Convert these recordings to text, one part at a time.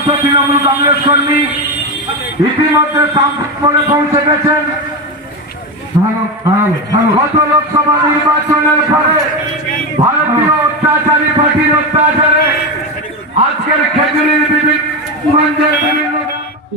সমস্ত তৃণমূল কংগ্রেস কর্মী ইতিমধ্যে শান্তিপুরে পৌঁছে গেছেন। গত লোকসভা নির্বাচনের পরে ভারতীয় অত্যাচারী পার্টির অত্যাচারে আজকের খেজুরির বিভিন্ন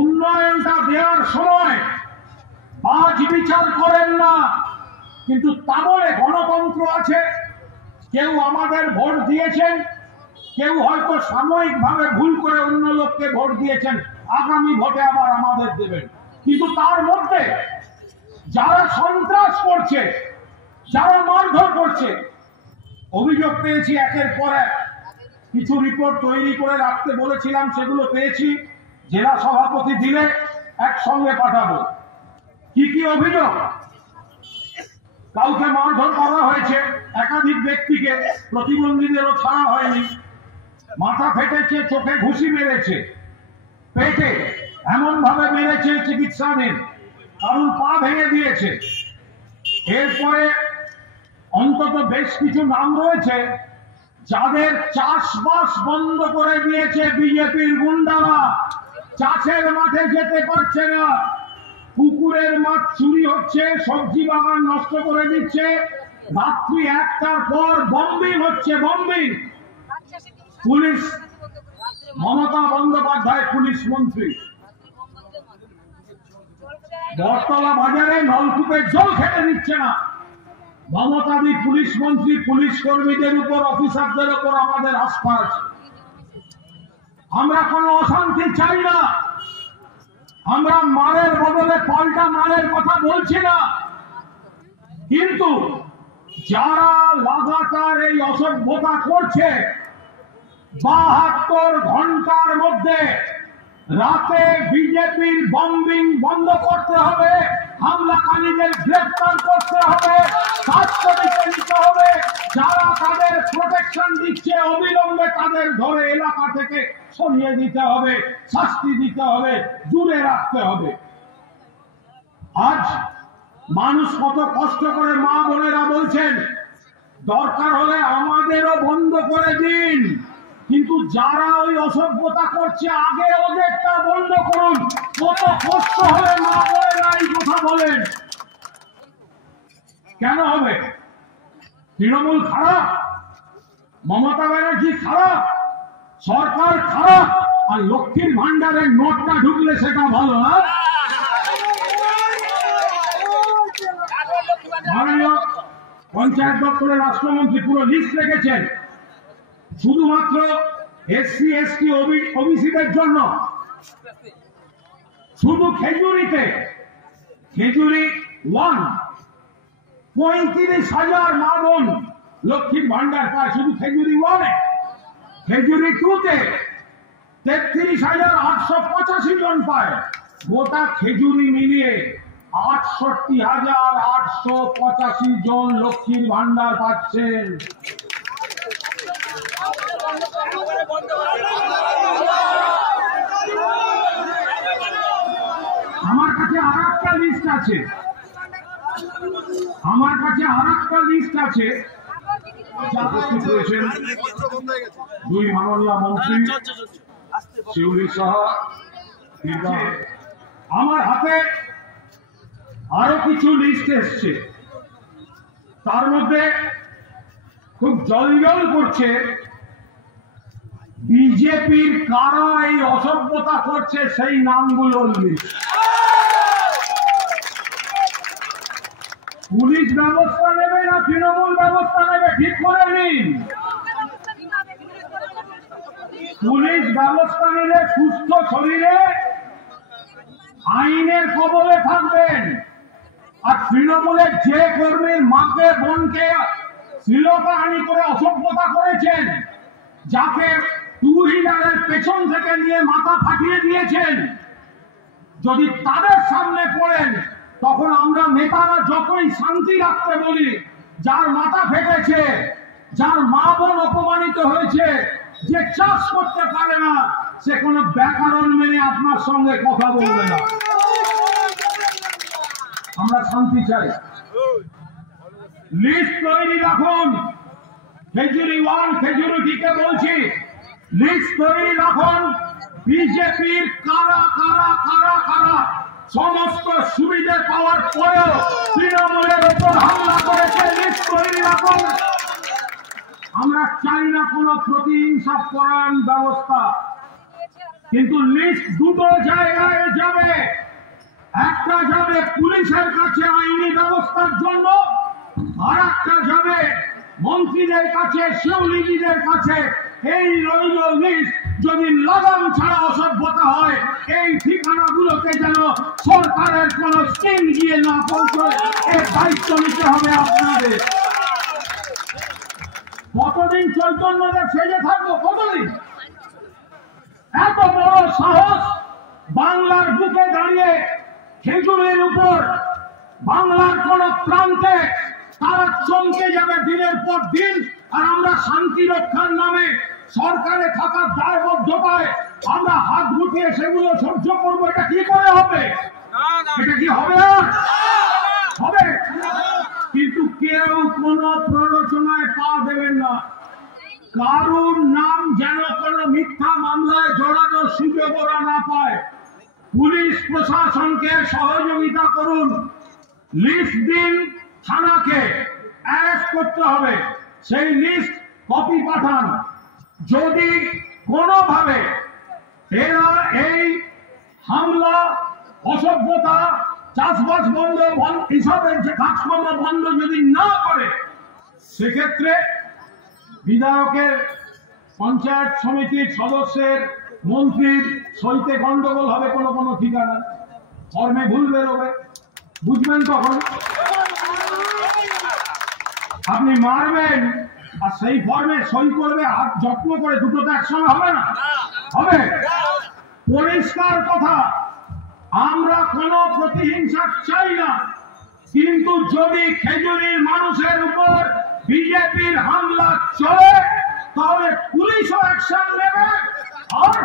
উন্নয়নটা দেওয়ার সময় আজ বিচার করেন না, কিন্তু তা বলে গণতন্ত্র আছে। কেউ আমাদের ভোট দিয়েছেন, কেউ হয়তো সাময়িকভাবে ভুল করে অন্য লোককে ভোট দিয়েছেন, আগামী ভোটে আবার আমাদের দেবেন। কিন্তু তার মধ্যে যারা সন্ত্রাস করছে, যারা মারধর করছে, অভিযোগ পেয়েছি একের পর এক। কিছু রিপোর্ট তৈরি করে রাখতে বলেছিলাম, সেগুলো পেয়েছি। জেলা সভাপতি দিলে একসঙ্গে পাঠাবো। কি কি অভিযোগ? কাউকে মারধর করা হয়েছে, একাধিক ব্যক্তিকে, প্রতিবন্ধীদেরও ছাড়া হয়নি। মাথা ফেটেছে, চোখে ঘুষি মেরেছে, পেটে এমন ভাবে মেরেছে চিকিৎসাধীন, কারণ পা ভেঙে দিয়েছে। এরপরে অন্তত বেশ কিছু নাম রয়েছে যাদের চাষবাস বন্ধ করে দিয়েছে বিজেপির গুন্ডারা। চাষের মাঠে যেতে পারছে না, পুকুরের মাছ চুরি হচ্ছে, সবজি বাগান নষ্ট করে দিচ্ছে, রাত্রি 1টার পর বম্বিং হচ্ছে। Bombing. Police, Mamata Bandyopadhyay police মন্ত্রী, বটতলা বাজারে নলকূপের জল খেতে দিচ্ছে না। মমতাদি পুলিশ মন্ত্রী, পুলিশ কর্মীদের উপর, অফিসারদের উপর আমাদের আস্থা আছে। আমরা কোনো অশান্তি চাই না। আমরা মারের বদলে পাল্টা মারের কথা বলছি না, কিন্তু যারা লাগাতার এই অসভ্যতা করছে, 72 ঘন্টার মধ্যে রাতে বিজেপির বম্বিং বন্ধ করতে হবে, হামলাকারীদের গ্রেফতার করতে হবে, শাস্তি নিতে হবে। যারা তাদের প্রোটেকশন দিচ্ছে অবিলম্বে তাদের ধরে এলাকা থেকে সরিয়ে দিতে হবে, শাস্তি দিতে হবে, দূরে রাখতে হবে। আজ মানুষ কত কষ্ট করে, মা বোনেরা বলছেন দরকার হলে আমাদেরও বন্ধ করে দিন, কিন্তু যারা ওই অসভ্যতা করছে আগে ওদেরটা বন্ধ করুন। কত কষ্ট হলে মা বোনেরা এই কথা বলেন। কেন হবে? তৃণমূল খারাপ, মমতা ব্যানার্জি খারাপ, সরকার খারাপ, আর লক্ষ্মীর ভান্ডারের নোটটা ঢুকলে সেটা ভালো না? মাননীয় পঞ্চায়েত দপ্তরের রাষ্ট্রমন্ত্রী পুরো লিস্ট রেখেছেন, শুধুমাত্র এসসি এসটি ওবিসিদের জন্য। শুধু খেজুরিতে, খেজুরি 1 35,000 মা বোন লক্ষ্মীর ভান্ডার পায় শুধু খেজুরি 1-এ। খেজুরি 2-তে 33,885 জন পায়। গোটা খেজুরি মিলিয়ে 68,885 জন লক্ষ্মীর ভান্ডার পাচ্ছেন। আমার কাছে আরেকটা লিস্ট আছে, আমার কাছে আরেকটা লিস্ট আছে। দুই মাননীয় মন্ত্রী শিউলি সহ আমার হাতে আরো কিছু লিস্ট এসছে। তার মধ্যে খুব জলজল করছে বিজেপির কারা এই অসভ্যতা করছে সেই নামগুলো লিস্ট। পুলিশ ব্যবস্থা নেবে না তৃণমূল ব্যবস্থা নেবে, ঠিক করে নিন। পুলিশ ব্যবস্থা নিলে সুস্থ শরীরে আইনের কবলে থাকবেন, আর তৃণমূলের যে কর্মীর মাকে বোনকে শ্লীলতাহানি করে অসভ্যতা করেছেন, যাকে 2 হুইলারের পেছন থেকে নিয়ে মাথা ফাটিয়ে দিয়েছেন, যদি তাদের সামনে পড়েন তখন আমরা নেতারা যতই শান্তি রাখতে বলি, যার মাথা ফেটেছে, যার মা বোন অপমানিত হয়েছে, যে চাষ করতে পারে না, সে কোনো ব্যাকরণ মেনে আপনার সঙ্গে কথা বলবে না। আমরা শান্তি চাই। লিস্ট তৈরি রাখুন। খেজুরি 1, খেজুরি 2 কে বলছি লিস্ট তৈরি রাখুন। বিজেপির কারা কারা কারা কারা সমস্ত সুবিধা পাওয়ার পরেও তৃণমূলের উপর হামলা করেছে লিস্ট তৈরি রাখুন। আমরা চাই না কোনো প্রতিহিংসা পরায়ণ ব্যবস্থা, কিন্তু লিস্ট দুটো জায়গায় যাবে। একটা যাবে পুলিশের কাছে আইনি ব্যবস্থার জন্য, আর একটা যাবে মন্ত্রীদের কাছে, শিউলিজিদের কাছে। এই রইল লিস্ট। যদি লাগাম ছাড়া অসভ্যতা হয়, এই ঠিকানাগুলোতে যেন সরকারের কোন স্কিম গিয়ে না পৌঁছয়, এর দায়িত্ব নিতে হবে আপনাদের। কতদিন চৈতন্যদেব সেজে থাকবো? কতদিন? এত বড় সাহস! বাংলার বুকে দাঁড়িয়ে খেজুরের উপর বাংলার কোন প্রান্তে তারা চমকে যাবে দিনের পর দিন, আর আমরা শান্তি রক্ষার নামে সরকারে থাকার দায়বদ্ধতায় আমরা হাত গুটিয়ে সেগুলো সহ্য করবো। এটা কি করে হবে? এটা কি হবে? হবে, কিন্তু কেউ কোন প্ররোচনায় পা দেবেন না। কারুর নাম যেন কোনো মিথ্যা মামলায় জড়ানোর সুযোগ ওরা না পায়। পুলিশ প্রশাসনকে সহযোগিতা করুন, লিস্ট দিন, থানাকে অ্যারেস্ট করতে হবে, সেই লিস্ট কপি পাঠান। যদি কোনোভাবে এরা এই হামলা, অসভ্যতা, চাষবাস বন্ধ, হিসাবের যে কাজকর্ম বন্ধ যদি না করে, সেক্ষেত্রে বিধায়কের, পঞ্চায়েত সমিতির সদস্যের, মন্ত্রীর সইতে গন্ডগোল হবে কোনো কোনো ঠিকানা, ফর্মে ভুল বেরোবে, বুঝবেন তখন? আপনি মারবেন আর সেই ফর্মে সই করবে, হাত যত্ন করে, দুটো তো একসঙ্গে হবে না। হবে? পরিষ্কার কথা, আমরা কোনো প্রতিহিংসা চাই না, কিন্তু যদি খেজুরির মানুষের উপর বিজেপির হামলা চলে, তাহলে পুলিশও অ্যাকশন নেবে, আর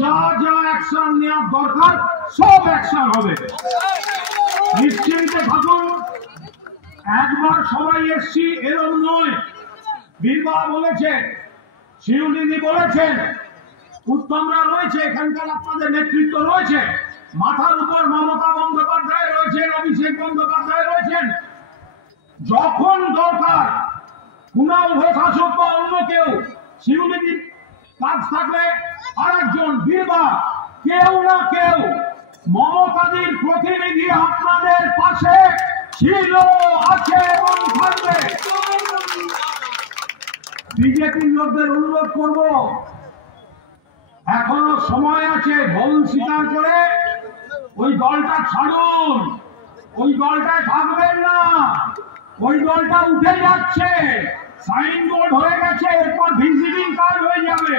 যা যা অ্যাকশন নেওয়া দরকার সব অ্যাকশন হবে। নিশ্চিন্তে থাকুন। একবার সবাই এসছি এরকম নয়। বীরবা বলেছে, শিউলিদি বলেছেন, উত্তমরা রয়েছে, এখানকার আপনাদের নেতৃত্ব রয়েছে, মাথার উপর মমতা বন্দ্যোপাধ্যায় রয়েছেন, অভিষেক বন্দ্যোপাধ্যায় রয়েছেন। যখন দরকার কুণাল ঘোষ আসুক বা অন্য কেউ, শিউলিদির কাজ থাকলে আরেকজন, বীরবা, কেউ না কেউ মমতাদির প্রতিনিধি আপনাদের পাশে ছিল, আছে এবং থাকবে। বিজেপির লোকদের অনুরোধ করব, এখনো সময় আছে, ভুল স্বীকার করে ওই দলটা ছাড়ুন। ওই দলটায় থাকবেন না, ওই দলটা উঠে যাচ্ছে, সাইনবোর্ড হয়ে গেছে, এরপর ভিজিটিং কার্ড হয়ে যাবে,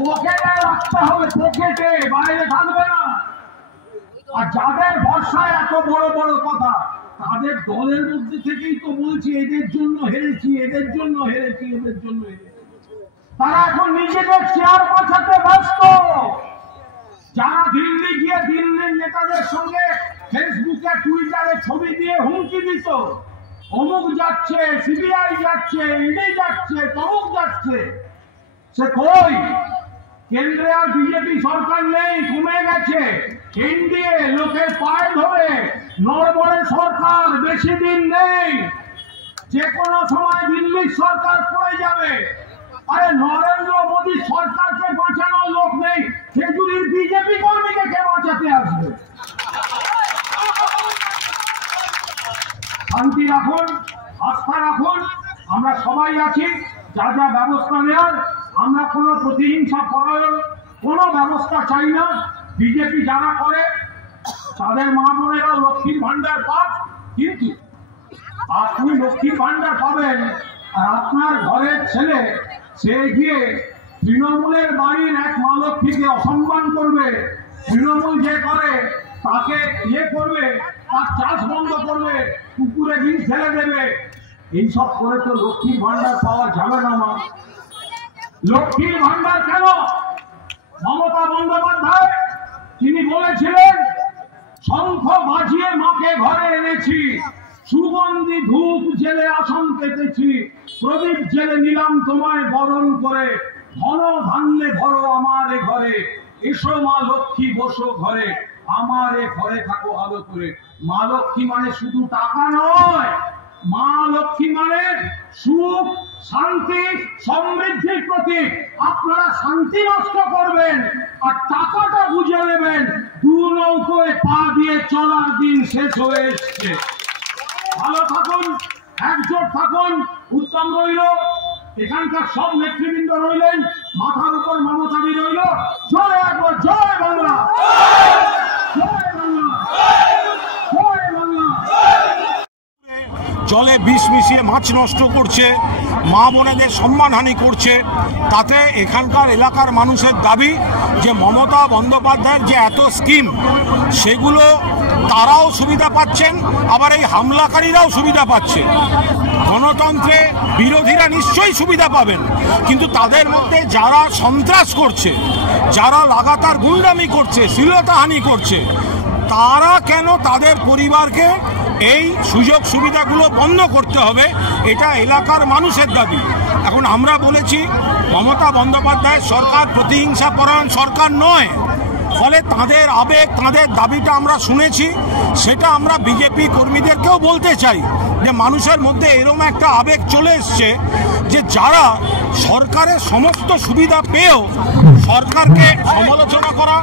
পকেটে রাখতে হবে, পকেটে, বাইরে থাকবে না। আর যাদের ভরসায় এত বড় বড় কথা, তাদের দলের মধ্যে থেকেই তো বলছি এদের জন্য হেরেছি, এদের জন্য হেরেছি, এদের জন্য হেরেছি। তারা এখন নিজেদের চেয়ার বাঁচাতে ব্যস্ত। যারা দিল্লি গিয়ে দিল্লির নেতাদের সঙ্গে ফেসবুকে, টুইটারে ছবি দিয়ে হুমকি দিত, অমুক যাচ্ছে, সিবিআই যাচ্ছে, ইডি যাচ্ছে, তমুক যাচ্ছে, সে কই? কেন্দ্রে আর বিজেপি সরকার নেই, কমে গেছে। এনডিএ লোকের পায়ে ধরে নড়বড়ে সরকার, বেশি দিন নেই, যে কোনো সময় দিল্লির সরকার পড়ে যাবে। আরে নরেন্দ্র মোদী সরকারকে বাঁচানোর লোক নেই, খেজুরির বিজেপি কর্মীকে কে বাঁচাতে আসবে? শান্তি রাখুন, আস্থা রাখুন, আমরা সবাই আছি। যা যা ব্যবস্থা নেওয়ার, আমরা কোনো প্রতিহিংসা পরায়ণ কোনো ব্যবস্থা চাই না। বিজেপি যারা করে তাদের মা বোনেরা লক্ষ্মীর ভান্ডার পাক, কিন্তু আপনি লক্ষ্মীর ভান্ডার পাবেন আর আপনার ঘরের ছেলে সে গিয়ে তৃণমূলের বাড়ির এক মা লক্ষ্মীকে অসম্মান করবে, তৃণমূল যে করে তাকে ইয়ে করবে, তার চাষ বন্ধ করবে, পুকুরে বিষ ঢেলে দেবে, এইসব করে তো লক্ষ্মীর ভান্ডার পাওয়া যাবে না। মা লক্ষ্মীর ভান্ডার কেন? মমতা বন্দ্যোপাধ্যায় তিনি বলেছিলেন, শঙ্খ বাজিয়ে মাকে ঘরে এনেছি, সুগন্ধি ধূপ জেলে আসন পেতেছি, প্রদীপ জেলে নিলাম তোমায় বরণ করে, ধন ধান্যে ভরো আমার ঘরে, এসো মা লক্ষ্মী বসো ঘরে, আমার এ ঘরে থাকো আলো করে। মা লক্ষ্মী মানে শুধু টাকা নয়, মা লক্ষ্মী মানে সুখ, শান্তি, সমৃদ্ধির প্রতীক। আপনারা শান্তি নষ্ট করবেন আর টাকাটা বুঝে নেবেন, দু নৌকোয় পা দিয়ে চলার দিন শেষ হয়ে এসছে। ভালো থাকুন, একজোট থাকুন, উত্তম রইল, এখানকার সব নেতৃবৃন্দ রইলেন, মাথার উপর মমতাদি রইল। জয় একবার, জয় বাংলা, জয় বাংলা, জয় বাংলা। জলে বিষ মিশিয়ে মাছ নষ্ট করছে, মা বোনেদের সম্মানহানি করছে। তাতে এখানকার এলাকার মানুষের দাবি যে মমতা বন্দ্যোপাধ্যায়ের যে এত স্কিম, সেগুলো তারাও সুবিধা পাচ্ছেন, আবার এই হামলাকারীরাও সুবিধা পাচ্ছে। গণতন্ত্রে বিরোধীরা নিশ্চয়ই সুবিধা পাবেন, কিন্তু তাদের মধ্যে যারা সন্ত্রাস করছে, যারা লাগাতার গুন্ডামি করছে, শ্লীলতাহানি করছে, তারা কেন তাদের পরিবারকে এই সুযোগ সুবিধাগুলো বন্ধ করতে হবে, এটা এলাকার মানুষের দাবি। এখন আমরা বলেছি মমতা বন্দ্যোপাধ্যায় সরকার প্রতিহিংসা পরায়ণ সরকার নয়, ফলে তাদের আবেগ, তাদের দাবিটা আমরা শুনেছি। সেটা আমরা বিজেপি কর্মীদেরকেও বলতে চাই যে মানুষের মধ্যে এরকম একটা আবেগ চলে এসছে যে যারা সরকারের সমস্ত সুবিধা পেয়েও সরকারকে সমালোচনা করা,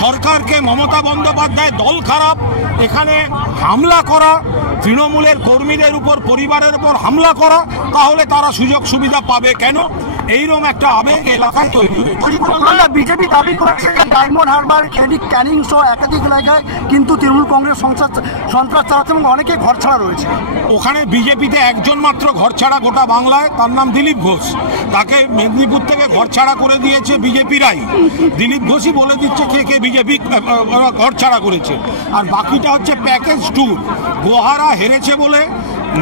সরকারকে মমতা বন্দ্যোপাধ্যায় দল খারাপ, এখানে হামলা করা, তৃণমূলের কর্মীদের উপর, পরিবারের উপর হামলা করা, তাহলে তারা সুযোগ সুবিধা পাবে কেন? এইরকম একটা আবেগ এলাকায় তৈরি হয়েছে। বিজেপি দাবি করেছে ডায়মন্ড হারবার, ক্যানিং সহ একাধিক এলাকায় কিন্তু তৃণমূল কংগ্রেস সন্ত্রাস চালাচ্ছে এবং অনেকে ঘর ছাড়া রয়েছে। ওখানে বিজেপিতে একজন মাত্র ঘর ছাড়া গোটা বাংলায়, তার নাম দিলীপ ঘোষ। তাকে মেদিনীপুর থেকে ঘর ছাড়া করে দিয়েছে বিজেপিরাই। দিলীপ ঘোষই বলে দিচ্ছে কে কে বিজেপি ঘর ছাড়া করেছে। আর বাকিটা হচ্ছে প্যাকেজ ট্যুর। গোহারা হেরেছে বলে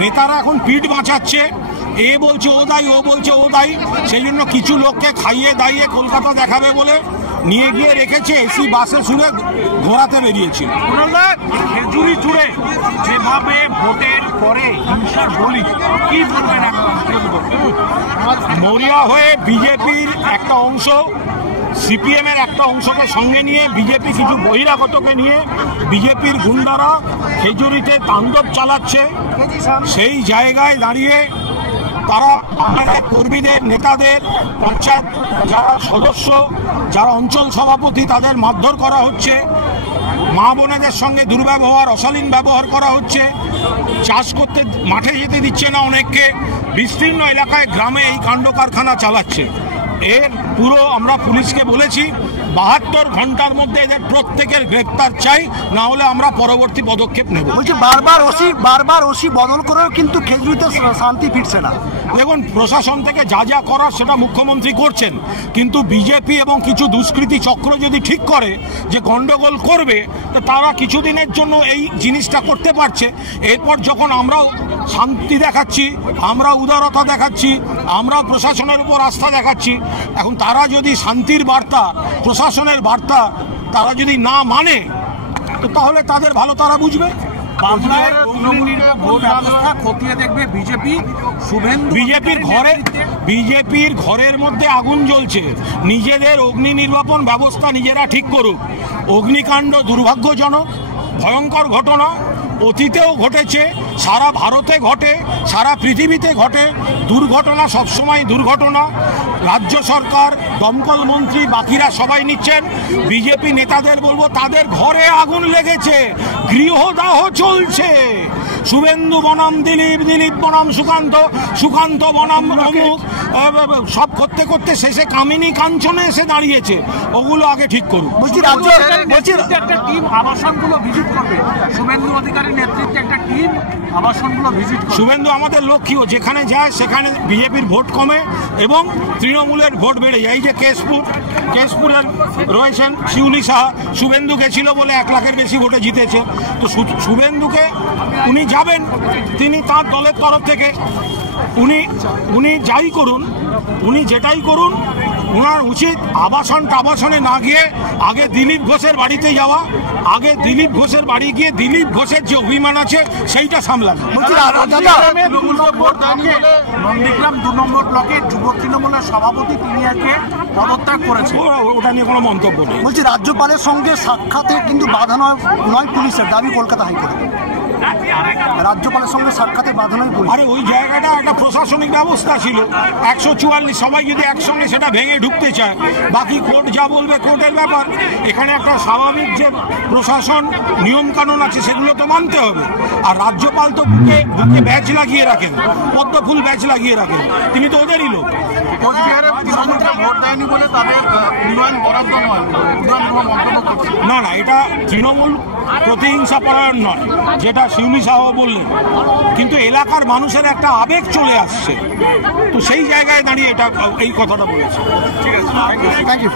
নেতারা এখন পিঠ বাঁচাচ্ছে, এ বলছে ও দায়ী, ও বলছে ও দায়ী। সেই জন্য কিছু লোককে খাইয়ে দাইয়ে কলকাতা দেখাবে বলে নিয়ে গিয়ে রেখেছে, এসি বাসে শুনে ঘোরাতে বেরিয়েছে। খেজুরি চুড়ে যেভাবে ভোটের পরে হিংসার বলি, কি বলবেন? মরিয়া হয়ে বিজেপির একটা অংশ, সিপিএম এর একটা অংশকে সঙ্গে নিয়ে বিজেপি কিছু বহিরাগতকে নিয়ে বিজেপির গুন্ডারা খেজুরিতে তাণ্ডব চালাচ্ছে। সেই জায়গায় দাঁড়িয়ে তারা আমাদের কর্মীদের, নেতাদের, পঞ্চায়েত যারা সদস্য, যারা অঞ্চল সভাপতি, তাদের মারধর করা হচ্ছে, মা বোনেদের সঙ্গে দুর্ব্যবহার, অশালীন ব্যবহার করা হচ্ছে, চাষ করতে মাঠে যেতে দিচ্ছে না অনেককে, বিস্তীর্ণ এলাকায় গ্রামে এই কাণ্ড কারখানা চালাচ্ছে। এর পুরো আমরা পুলিশকে বলেছি 72 ঘন্টার মধ্যে এদের প্রত্যেকের গ্রেপ্তার চাই, না হলে আমরা পরবর্তী পদক্ষেপ নেব। বলছি বারবার ওসি বদল করেও কিন্তু খেজুরিতে শান্তি ফিরছে না। দেখুন, প্রশাসন থেকে যা যা করার সেটা মুখ্যমন্ত্রী করছেন, কিন্তু বিজেপি এবং কিছু দুষ্কৃতী চক্র যদি ঠিক করে যে গন্ডগোল করবে, তো তারা কিছুদিনের জন্য এই জিনিসটা করতে পারছে। এরপর যখন আমরাও শান্তি দেখাচ্ছি, আমরা উদারতা দেখাচ্ছি, আমরা প্রশাসনের উপর আস্থা দেখাচ্ছি, এখন তারা যদি শান্তির বার্তা, প্রশাসনের বার্তা তারা যদি না মানে, তো তাহলে তাদের ভালো তারা বুঝবে। বাংলায় ভোট ব্যবস্থা খতিয়ে দেখবে বিজেপি। বিজেপির ঘরের মধ্যে আগুন জ্বলছে, নিজেদের অগ্নি নির্বাপন ব্যবস্থা নিজেরা ঠিক করুক। অগ্নিকাণ্ড দুর্ভাগ্যজনক, ভয়ঙ্কর ঘটনা, অতীতেও ঘটেছে, সারা ভারতে ঘটে, সারা পৃথিবীতে ঘটে। দুর্ঘটনা সবসময় দুর্ঘটনা। রাজ্য সরকার, দমকল মন্ত্রী, বাকিরা সবাই নিচ্ছেন। বিজেপি নেতাদের বলবো, তাদের ঘরে আগুন লেগেছে, গৃহদাহ চলছে। শুভেন্দু বনাম দিলীপ, দিলীপ বনাম সুকান্ত, সুকান্ত বনাম অমুক, সব করতে করতে শেষে কামিনী কাঞ্চনে এসে দাঁড়িয়েছে। ওগুলো আগে ঠিক করুন। একটা টিম আবাসনগুলো ভিজিট করবে, শুভেন্দু অধিকারীর নেতৃত্বে একটা টিম আবাসনগুলো ভিজিট করবে। শুভেন্দু আমাদের লক্ষ্মীও, যেখানে যায় সেখানে বিজেপির ভোট কমে এবং তৃণমূলের ভোট বেড়ে যায়। এই যে কেশপুরের রয়েছেন শিউলি সাহা, শুভেন্দু গেছিল বলে 1 লাখের বেশি ভোটে জিতেছে। তো শুভেন্দুকে উনি যাবেন, তিনি তার দলের তরফ থেকে উনি যাই করুন, উনি যেটাই করুন, ওনার উচিত আবাসনে না গিয়ে আগে দিলীপ ঘোষের বাড়িতে যাওয়া, আগে দিলীপ ঘোষের বাড়ি গিয়ে দিলীপ ঘোষের যে অভিমান আছে সেইটা সামলানো। নন্দীগ্রাম 2 নম্বর ব্লকের যুব তৃণমূলের সভাপতি তিনি আজকে পদত্যাগ করেছেন। ওটা নিয়ে কোনো মন্তব্য নেই। বলছি রাজ্যপালের সঙ্গে সাক্ষাতে কিন্তু বাধা নয় পুলিশের দাবি কলকাতা হাইকোর্টে। রাজ্যপালের সঙ্গে সাক্ষাতে বাধা নয় পুলিশ। আরে ওই জায়গাটা একটা প্রশাসনিক ব্যবস্থা ছিল, 144 সবাই যদি একসঙ্গে সেটা ভেঙে ঢুকতে চায়, বাকি কোর্ট যা বলবে কোর্টের ব্যাপার। এখানে একটা স্বাভাবিক যে প্রশাসন নিয়মকানুন আছে সেগুলো তো মানতে হবে। আর রাজ্যপাল তো বুকে ব্যাচ লাগিয়ে রাখেন, পদ্মফুল ব্যাচ লাগিয়ে রাখেন, তিনি তো ওদেরই লোক। কোচবিহারে তৃণমূলকে ভোট দেয়নি বলে তাদের উন্নয়ন বরাদ্দ নয়, উন্নয়ন মন্তব্য করছে। না না, এটা তৃণমূল প্রতিহিংসা পরায়ণ নয়, যেটা শিউলি সাহ বললেন, কিন্তু এলাকার মানুষের একটা আবেগ চলে আসছে, তো সেই জায়গায় দাঁড়িয়ে এটা এই কথাটা বলেছে। Thank you.